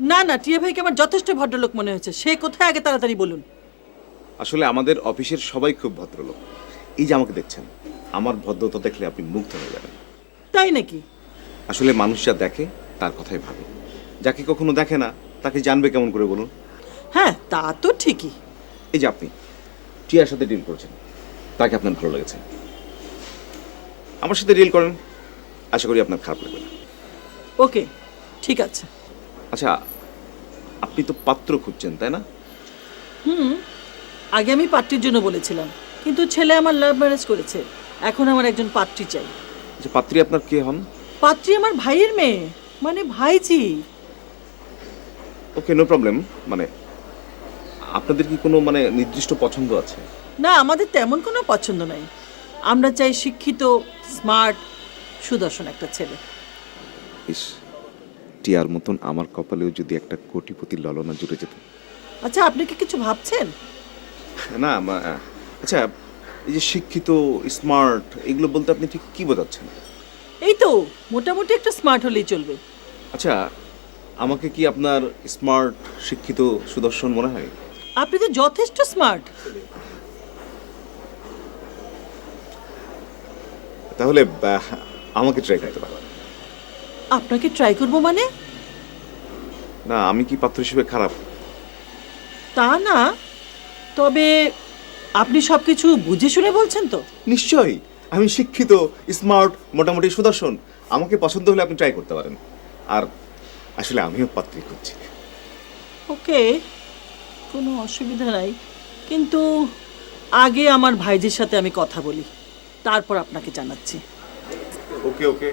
না না টিয়া ভাইকে আমার যথেষ্ট ভদ্রলোক মনে হয়েছে। সে কোথায় আগে তাড়াতাড়ি বলুন। আসলে আমাদের অফিসের সবাই খুব ভদ্রলোক। এই যে আমাকে দেখছেন আমার ভদ্রতা দেখলে আপনি মুগ্ধ হয়ে যাবেন। তাই নাকি? আসলে মানুষ যা দেখে তার কথাই ভাবে। যাকে কখনো দেখে না তাকে জানবে কেমন করে বলুন? হ্যাঁ তা তো ঠিকই। এই যে আপনি টিয়ার সাথে ডিল করেছেন। তাকে আপনার ভালো লেগেছে। আমার সাথে ডিল করেন। আশা করি আপনার খারাপ লাগবে না। ওকে ঠিক আছে। আচ্ছা আপনি তো পাত্র খুঁজছেন তাই না? হুম আগে আমি পাত্রীর জন্য বলেছিলাম কিন্তু ছেলে আমার লাভ ম্যারেজ করেছে এখন আমার একজন পাত্রী চাই। আচ্ছা পাত্রী আপনার কে হন? পাত্রী আমার ভাইয়ের মেয়ে মানে ভাইজি। ওকে নো প্রবলেম মানে আপনাদের কি কোনো মানে নির্দিষ্ট পছন্দ আছে? না আমাদের তেমন কোনো পছন্দ নাই। আমরা চাই শিক্ষিত স্মার্ট সুদর্শন একটা ছেলে। ইস টিয়ার মতন আমার কপালেও যদি একটা কোটিপতি ললনা জুড়ে যেত। আচ্ছা আপনি কি কিছু ভাবছেন? না আচ্ছা এই যে শিক্ষিত স্মার্ট এগুলো বলতে আপনি ঠিক কি বোঝাচ্ছেন? এই তো মোটামুটি একটা স্মার্ট হলেই চলবে। আচ্ছা আমাকে কি আপনার স্মার্ট শিক্ষিত সুদর্শন মনে হয়? আপনি তো যথেষ্ট স্মার্ট। তাহলে আমাকে ট্রাই করতে পারেন। আপনাকে ট্রাই করব মানে? না আমি কি পাত্র হিসেবে খারাপ? তা না তবে আপনি সব কিছু বুঝে শুনে বলছেন তো। নিশ্চয়ই আমি শিক্ষিত স্মার্ট মোটামুটি সুদর্শন। আমাকে পছন্দ হলে আপনি ট্রাই করতে পারেন। আর আসলে আমিও পাত্রী খুঁজছি। ওকে কোনো অসুবিধা নাই। কিন্তু আগে আমার ভাইজির সাথে আমি কথা বলি। তারপর আপনাকে জানাচ্ছি। Okay okay.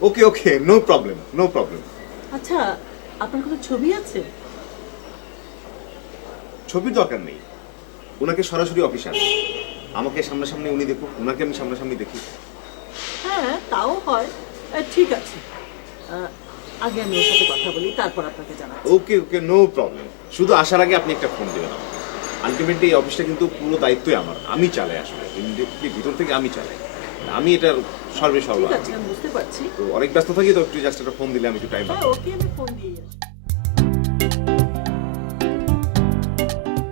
Okay okay no problem no problem আচ্ছা আপনার কোনো ছবি আছে? ছবির দরকার নেই। ওনাকে সরাসরি অফিসে আনুন। আমাকে সামনাসামনি উনি দেখুন ওনাকে আমি সামনাসামনি দেখি। হ্যাঁ তাও হয়। আহ, ঠিক আছে। আহ, আগে আমি ওর সাথে কথা বলি তারপর আপনাকে জানাচ্ছি। ওকে ওকে নো প্রবলেম শুধু আসার আগে আপনি একটা ফোন দেবেন আলটিমেটলি এই অফিসটা কিন্তু পুরো দায়িত্বই আমার। আমি চালাই আসলে। ইমিডিয়েটলি ভিতর থেকে আমি চালাই। আমি এটার সর্বে ঠিক আছে আমি বুঝতে পারছি। তো অনেক ব্যস্ত থাকি তো একটু জাস্ট একটা ফোন দিলে আমি একটু টাইম ওকে আমি ফোন আসি